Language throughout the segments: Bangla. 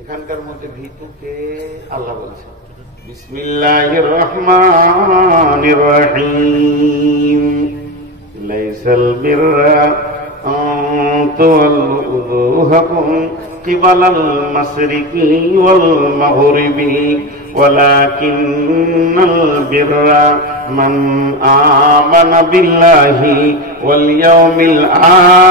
এখানকার মধ্যে ভীতুকে আল্লাহ বলছেন বিসমিল্লাহির রহমানির রহিম লাইসাল বিররা আন তুওয়াল্লু উজুহাকুম কিবালাল মাশরিকি ওয়াল মাগরিবি ওয়ালাকিন্নাল বিররা মান আমানা বিল্লাহি ওয়াল ইয়াউমিল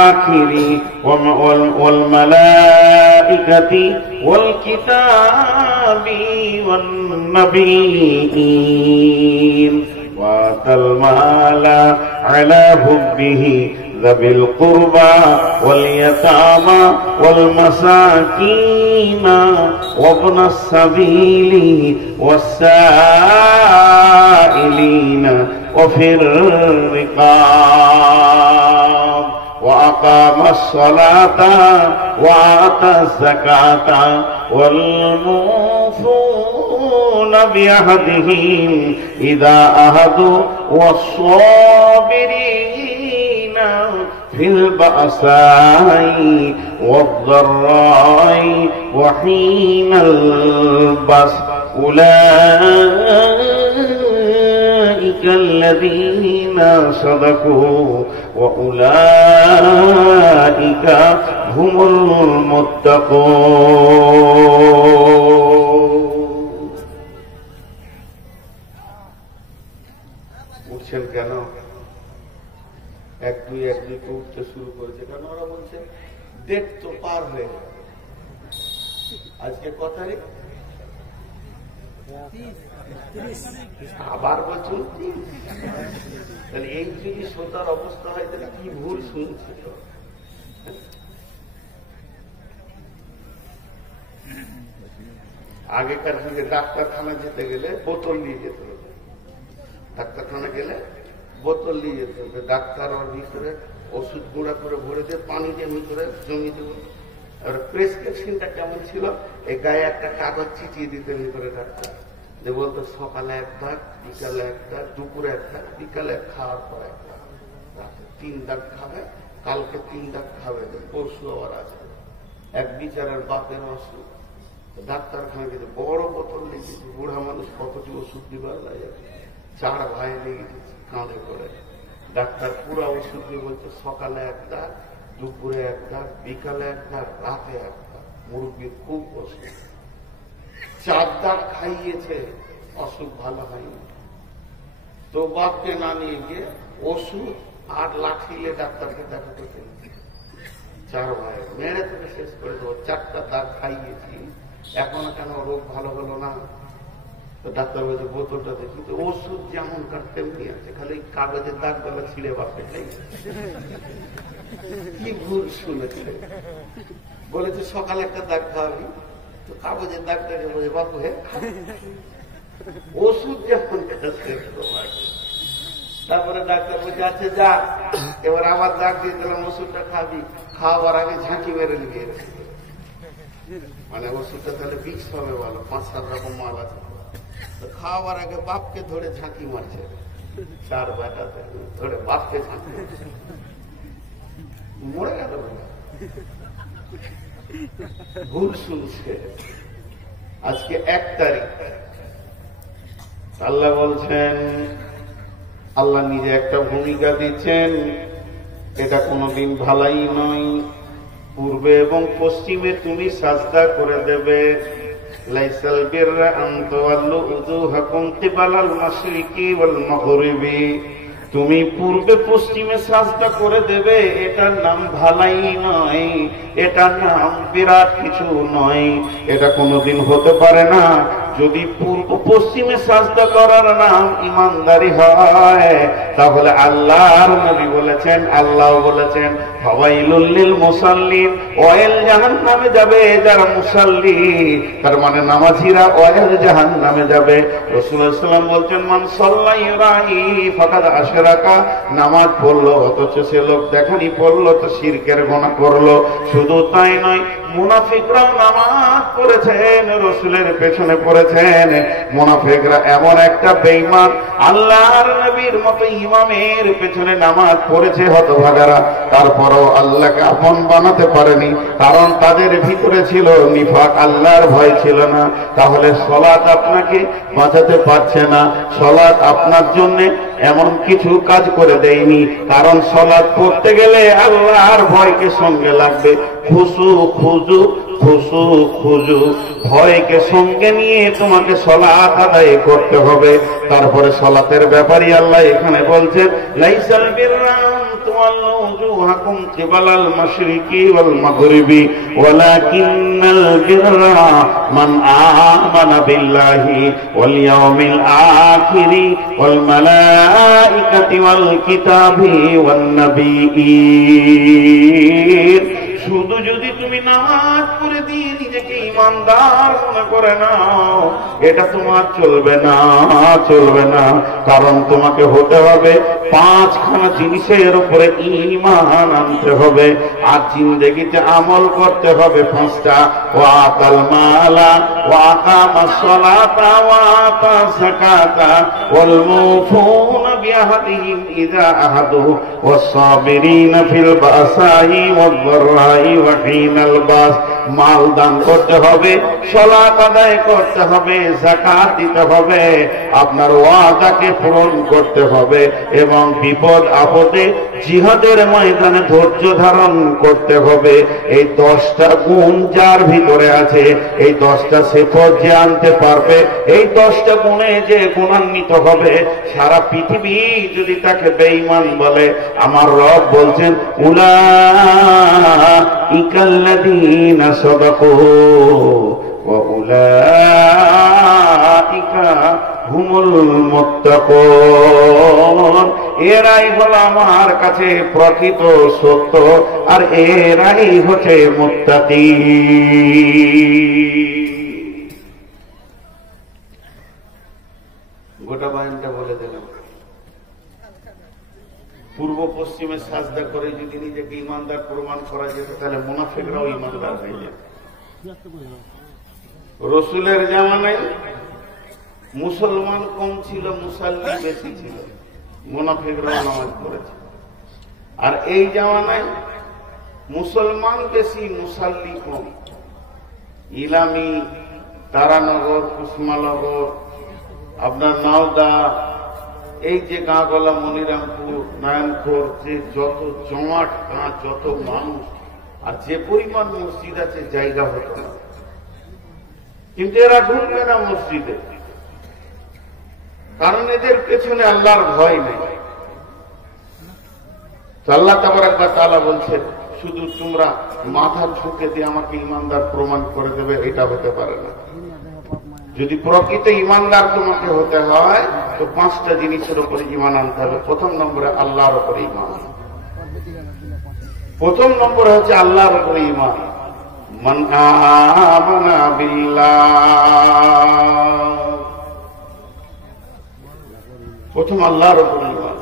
আখিরি ওয়াল মালাইকাতি ওয়াল কিতাবি ওয়ান নাবিয়্যিন وآتى المال على حبه ذوي القربى واليتامى والمساكين وابن السبيل والسائلين وفي الرقاب وأقام الصلاة وآتى الزكاة والموفون بعهدهم إذا عاهدوا والصابرين في البأساء والضراء وحين البأس أولئك الذين صدقوا وأولئك هم المتقون উঠছেন কেন? এক দুই কে উঠতে শুরু করেছে কেন? ওরা বলছে ডেট তো পার হয়ে গেল, আজকে কত তারিখ? আবার বলছেন তাহলে এই যদি শ্রোতার অবস্থা হয় তাহলে কি ভুল শুনছে? আগেকার যুগে ডাক্তারখানা যেতে গেলে বোতল নিয়ে যেতে হবে, ডাক্তারখানা গেলে বোতল নিয়ে যেতে হবে, ডাক্তার ওর ভিতরে ওষুধ গুঁড়া করে ভরে দিয়ে পানি দিয়ে ভিতরে জমি দেব। আর প্রেসক্রিপশনটা কেমন ছিল? এই গায়ে একটা কাগজ চিঠিয়ে দিতে ভিতরে ডাক্তার, যে বলতো সকালে এক দাগ, বিকালে এক দাগ, দুপুরে এক দাগ, বিকালে খাওয়ার পর এক দাগ, রাতে 3 দাগ খাবে, কালকে 3 দাগ খাবে, পরশু আবার আছে। এক বিচারের বাপের অসুখ, ডাক্তারখানা গেছে বড় বোতল লেগেছে, বুড়া মানুষ কতটি ওষুধ দিবার লাগে, 4 ভাই লেগেছে কাঁধে করে। ডাক্তার পুরা ওষুধ দিয়ে বলছে সকালে এক দাগ, দুপুরে এক দাগ, বিকালে এক দাগ, রাতে এক দাগ। মুরব্বীর খুব অসুখ, 4 দাগ খাইয়েছে, অসুখ ভালো হয়নি। তো বাপকে না নিয়ে গিয়ে ওষুধ আর লাঠিলে ডাক্তারকে দেখা করতে 4 ভাই মেরে থেকে শেষ করে দেবো, 4টা দাগ খাইয়েছি, এখনো কেন রোগ ভালো হলো না? তো ডাক্তার বলছে বোতলটা দেখি, তো ওষুধ যেমন কার তেমনি আছে, খালি কাগজের দাগ বেলা ছিঁড়ে বাপে খাই। কি ভুল শুনেছে? বলেছে সকালে একটা দাগ খাওয়াবি, তো কাগজের দাগটাকে বলে বাপু হে ওষুধ যেমন তারপরে ডাক্তার বলছে আচ্ছা যা, এবার আবার দাগ দিয়ে দিলাম, ওষুধটা খাবি, খাওয়ার আগে ঝাঁকি মেরে নিয়ে মানে ওষুধটা তাহলে বিষ হবে ভালো, 5-7 রকম মাল আছে। তো খাওয়ার আগে বাপকে ধরে ঝাঁকি মারছে, 4 বেটাতে ধরে বাপকে ঝাঁকি মারছে, মরে গেল। ভুল শুনছে। আজকে 1 তারিখ, আল্লাহ বলছেন, আল্লাহ নিজে একটা ভূমিকা দিচ্ছেন, এটা কোনদিন ভালাই নয়। পূর্বে এবং পশ্চিমে তুমি সাজদা করে দেবে। লাইসাল বিররা আন তুওয়াল্লু উজুহাকুম কিবালাল মাশরিকি ওয়াল মাগরিবি, তুমি পূর্বে পশ্চিমে সাজদা করে দেবে, এটার নাম ভালাই নয়, এটার নাম বিরাট কিছু নয়, এটা কোনোদিন হতে পারে না। যদি পূর্ব পশ্চিমে সাজদা করার নাম ইমানদারি হয়, তাহলে আল্লাহর নবী বলেছেন, আল্লাহ বলেছেন ফাওয়াইলুল লিল মুসাল্লিন, ওয়াইল জাহান্নামে যাবে যারা মুসাল্লি, তার মানে নামাজীরা ওয়াইল জাহান্নামে যাবে। রাসূলুল্লাহ সাল্লাল্লাহু আলাইহি ওয়াসাল্লাম বলছেন মান সাল্লা ইউরাহি ফাকাদ আশরাকা, নামাজ পড়লো অথচ সে লোক দেখানি পড়লো তো শিরকের গুনাহ করলো। শুধু তাই নয়, মুনাফিকরাও নামাজ পড়েছেন, রাসূলের পেছনে পড়েছে, করেছেন। মুনাফিকরা এমন একটা বেঈমান, আল্লাহর নবীর মতো ইমামের পেছনে নামাজ পড়েছে হতভাগারা, তারপরও আল্লাহকে আপন বানাতে পারেনি, কারণ তাদের ভিতরে ছিল নিফাক, আল্লাহর ভয় ছিল না। তাহলে সালাত আপনাকে বাঁচাতে পারছে না, সালাত আপনার জন্য এমন কিছু কাজ করে দেয়নি, কারণ সালাত পড়তে গেলে আল্লাহর ভয়কে সঙ্গে লাগবে। খুশু খুজু খুশু খুজু, ভয়কে সঙ্গে নিয়ে তোমাকে সালাত আদায় করতে হবে। তারপরে সালাতের ব্যাপারে আল্লাহ এখানে বলছেন, লাইসাল বিররা তুওয়াল্লু উজুহাকুম কিবালাল মাশরিকি ওয়াল মাগরিবি ওয়ালাকিন্নাল বিররা মান আমানা বিল্লাহি ওয়াল ইয়াউমিল আখিরি ওয়াল মালাইকাতি ওয়াল কিতাবি ওয়ান নাবিয়্যিন। শুধু যদি তুমি নামাজ পড়ে দিয়ে নিজেকে ঈমানদার মনে করে নাও, এটা তোমার চলবে না, চলবে না। কারণ তোমাকে হতে হবে পাঁচখানা জিনিসের উপরে ঈমান আনতে হবে, আর জিন্দেগিতে আমল করতে হবে পাঁচটা। ওয়া আতাল মালা ওয়া আকামাস সালাতা ওয়া আতাজ যাকাতা ওয়াল মুফুনা বিআহদিহিম ইযা আহাদু ওয়াস সাবিরিনা ফিল বাসাই ওয়াদ দাররাই ওয়া হিনাল বাস। মাল দান করতে হবে, সালাত আদায় করতে হবে, যাকাত দিতে হবে, আপনার ওয়াদাকে পূরণ করতে হবে, এবং বিপদ আপদে জিহাদের ময়দানে ধৈর্য ধারণ করতে হবে। এই 10টা গুণ যার ভিতরে আছে, এই 10টা সিফত যে আনতে পারবে, এই 10টা গুণে যে গুণান্বিত হবে, সারা পৃথিবী যদি তাকে বেঈমান বলে, আমার রব বলছেন উলাইকাল্লাযীনা সাদাকু ওয়া উলাইকা হুমুল মুত্তাকুন। এরাই হলো আমার কাছে প্রকৃত সত্য, আর এরাই হচ্ছে মুত্তাকি। গোটা বায়ানটা বলে দিলাম। পূর্ব পশ্চিমে সাজদা করে যদি নিজেকে ইমানদার প্রমাণ করা যেত, তাহলে মুনাফিকরাও ইমানদার হয়ে যেত। রসুলের জামানায় মুসলমান কম ছিল, মুসাল্লি বেশি ছিল, মুনাফিকরাও নামাজ পড়েছে। আর এই জামানায় মুসলমান বেশি, মুসাল্লি কম। ইলামি, তারানগর, কুসমানগর, আপনার নাওদা, এই যে গাঁগলা, মনিরামপুর, নারায়ণপুর, যে যত জমাট গাঁ, যত মানুষ, আর যে পরিমাণ মসজিদ আছে, জায়গা হতো না। কিন্তু এরা ঢুকবে না মসজিদে, কারণ এদের পেছনে আল্লাহর ভয় নেই। আল্লাহ তাবারাক ওয়া তাআলা বলছেন, শুধু তোমরা মাথা ঝুঁকে দিয়ে আমাকে ইমানদার প্রমাণ করে দেবে, এটা হতে পারে না। যদি প্রকৃত ইমানদার তোমাকে হতে হয়, তো 5টা জিনিসের উপরে ঈমান আনতে হবে। প্রথম নম্বরে আল্লাহর উপরে ঈমান। প্রথম নম্বরে হচ্ছে আল্লাহর উপরে ঈমান। মান আমানা বিল্লাহ, প্রথম আল্লাহর উপরে ঈমান।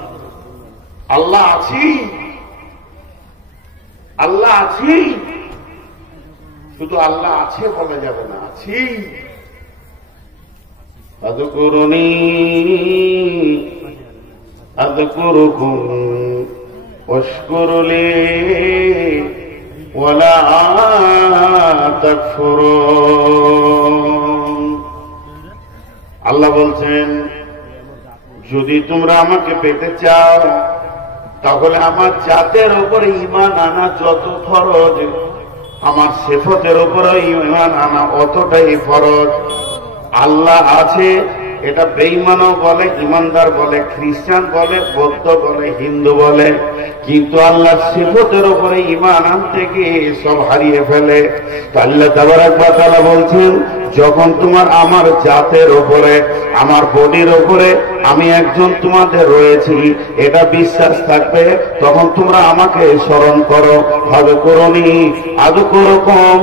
আল্লাহ আছি, আল্লাহ আছি, শুধু আল্লাহ আছে বলা যাবে না, আছি। আযকুরুনি আযকুরুকুম ওয়াশকুরুলি ওয়ালা তাকফুরুন। আল্লাহ বলছেন, যদি তোমরা আমাকে পেতে চাও, তাহলে আমার জাতের উপরে ঈমান আনা যত ফরজ, আমার সিফতের উপরে ঈমান আনা অতটাই ফরজ। আল্লাহ আছে, এটা বেঈমানও বলে, ইমানদার বলে, খ্রিস্টান বলে, বৌদ্ধ বলে, হিন্দু বলে, কিন্তু আল্লাহর সিফতের উপরে ঈমান আনতে গিয়ে সব হারিয়ে ফেলে। তো আল্লাহ তাবারাক ওয়া তাআলা বলছেন, যখন তোমার আমার জাতের উপরে, আমার বডির উপরে আমি একজন তোমাদের রয়েছি, এটা বিশ্বাস থাকবে, তখন তোমরা আমাকে স্মরণ করো। আযকুরুনি আযকুরুকুম,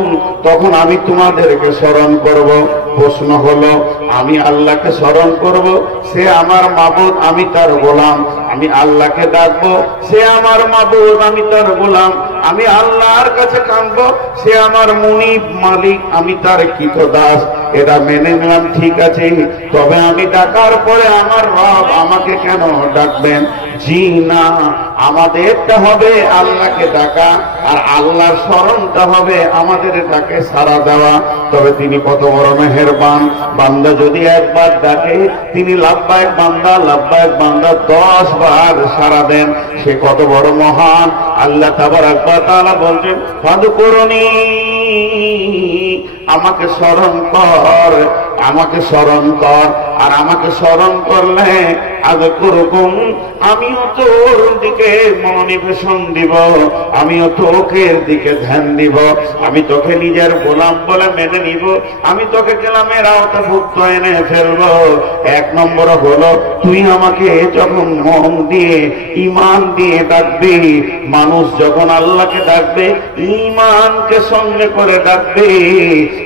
তখন আমি তোমাদেরকে স্মরণ করব। প্রশ্ন হলো, আমি আল্লাহকে স্মরণ করব, সে আমার মাবুদ, আমি তার গোলাম। আমি আল্লাহকে ডাকবো, সে আমার মাবুদ, আমি তার গোলাম। আমি আল্লাহর কাছে কাঁদবো, সে আমার মুনিব, মালিক, আমি তার কৃতদাস। এটা মেনে নিলাম, ঠিক আছে, তবে আমি ডাকার পরে আমার রব আমাকে কেন ডাকবেন? জি না, আমাদেরটা হবে আল্লাহকে ডাকা, আর আল্লাহর স্মরণটা হবে আমাদের ডাকে সাড়া দেওয়া। তবে তিনি কত বড় মেহেরবান, বান্দা যদি একবার ডাকে তিনি লাব্বাইক বান্দা লাব্বাইক বান্দা 10 বার সাড়া দেন, সে কত বড় মহান। আল্লাহ তাবারক ওয়া তাআলা বলছেন, ফাদকুরুনি, আমাকে স্মরণ কর, আমাকে স্মরণ কর, আর আমাকে স্মরণ করলে আযকুরুকুম, আমিও তোর দিকে মনোনিবেশন দিব, আমিও তোকের দিকে ধ্যান দিব, আমি তোকে নিজের গোলাম বলে মেনে নিব, আমি তোকে কেলামের আওতাভুক্ত এনে ফেলবো। 1 নম্বর হলো, তুই আমাকে যখন মন দিয়ে ঈমান দিয়ে ডাকবি, মানুষ যখন আল্লাহকে ডাকবে ঈমানকে সঙ্গে করে ডাকবে,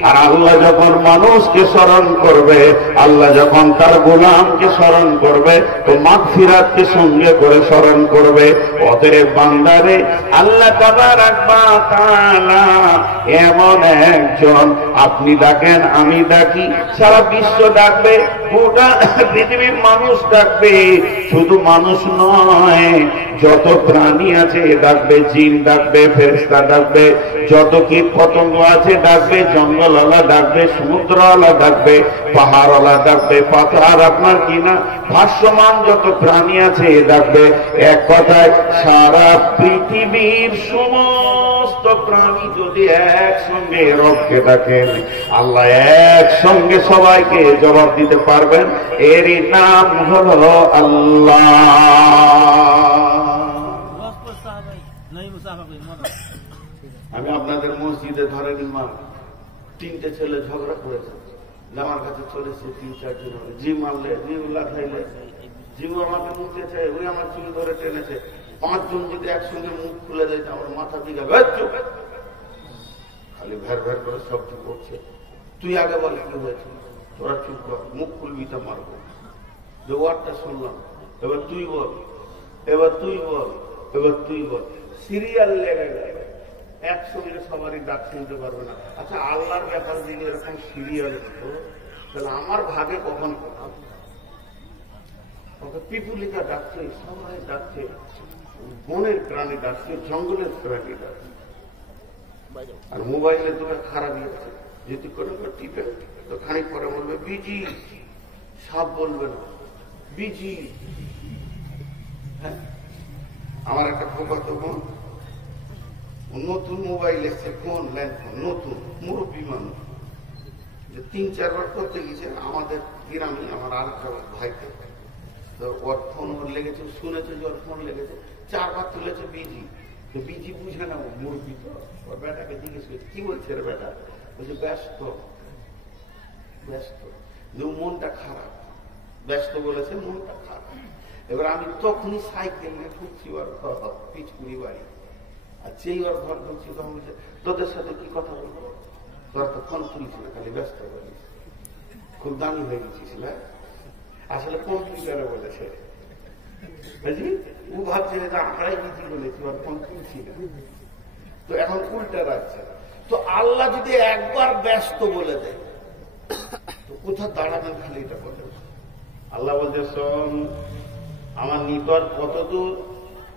আর আল্লাহ যখন মানুষকে স্মরণ করবে, আল্লাহ যখন তার গোলামকে স্মরণ করবে, তো মাগফিরাতকে সঙ্গে করে স্মরণ করবে। অতএব বান্দারে, আল্লাহ তাবারক ওয়া তাআলা এমন একজন, আপনি ডাকেন আমি ডাকি, সারা বিশ্ব ডাকবে, গোটা পৃথিবীর মানুষ ডাকবে, শুধু মানুষ নয়, যত প্রাণী আছে ডাকবে, জিন ডাকবে, ফেরেশতা ডাকবে, যত কীট পতঙ্গ আছে ডাকবে, জঙ্গলওয়ালা ডাকবে, সমুদ্রওয়ালা ডাকবে, পাহাড়ওয়ালা ডাকবে, পাথর আপনার কিনা ভাসমান যত প্রাণী আছে ডাকবে। এক কথায় সারা পৃথিবীর সমস্ত প্রাণী যদি একসঙ্গে রবকে ডাকেন, আল্লাহ একসঙ্গে সবাইকে জবাব দিতে পারবেন। এরই নাম হলো আল্লাহ। আমি আপনাদের মসজিদে ধরেন ইমাম, 3টে ছেলে ঝগড়া করেছে, আমার কাছে চলেছে 3-4 জন, জি মারলে, জি লাঠাইলে, জিও আমাকে মুখেছে, ওই আমার চুল ধরে টেনেছে। 5 জন যদি একসঙ্গে মুখ খুলে দেয়, আমার মাথা দিকে খালি ভের ভের করে শব্দ করছে। তুই আগে বল কি হয়েছে, তোরা চুপ কর, মুখ খুলবি তো মারবো। যে ওয়ার্ডটা শুনলাম, এবার তুই বল, এবার তুই বল, এবার তুই বল, সিরিয়াল লেগে গেল, একসঙ্গে সবারই ডাক শুনতে পারবে না। আচ্ছা, আল্লাহর ব্যাপার যদি এরকম সিরিয়াল হতো, তাহলে আমার ভাগে কখন পিপুলিকা ডাকছে, সবাই ডাকছে, বনের প্রাণী ডাকছে, জঙ্গলের প্রাণী ডাকছে, আর মোবাইলে তো খারাপ আছে, যদি করে টিপে তো খানিক পরে বলবে বিজি, সাপ বলবে না বিজি। হ্যাঁ, আমার একটা ফুফাতো বোন, নতুন মোবাইল এসছে, ফোন ল্যান্ড ফোন, নতুন মুরব্বী মানুষ, যে 3-4 বার করতে গেছে আমাদের গ্রামে, আমার আর একটা ভাইকে, তো ওর ফোন লেগেছে, শুনেছে যে ওর ফোন লেগেছে, 4 বার তুলেছে বিজি। তো বিজি বুঝে না, মুরব্বী তো, ওর বেটাকে জিজ্ঞেস করছে কি বলছে রে বেটা, বলছে ব্যস্ত, ব্যস্ত, মনটা খারাপ, ব্যস্ত বলেছে, মনটা খারাপ। এবার আমি তখনই সাইকেল নিয়ে ঢুকছি ওর পিচকুড়ি বাড়ি, আর যেই ওর ঘর ঢুকছি তখন বলছে তোদের সাথে কি কথা বলবো, তোরা তো ফোন তুলছি না, খালি ব্যস্ত বলিস, খুব দামি হয়ে গেছিস না, আসলে কম্পিউটারে বলেছে, বুঝলি, ও ভাবছে যে আমরাই বিজি বলেছি, ওর ফোন তুলছি না, তো এখন উল্টা রাখছে। তো আল্লাহ যদি একবার ব্যস্ত বলে দেয়, তো কোথাও দাঁড়াবেন, খালি এটা বলে। আল্লাহ বলছে, শোন, আমার নেটওয়ার্ক কত দূর,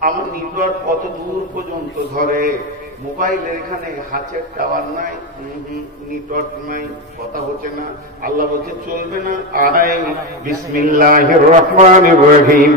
আমার নেটওয়ার্ক কত দূর পর্যন্ত ধরে, মোবাইলের এখানে হাতের টাওয়ার নাই, নেটওয়ার্ক নাই, কথা হচ্ছে না। আল্লাহ বলছে চলবে না, আয় বিসমিল্লাহির রহমানির রহিম।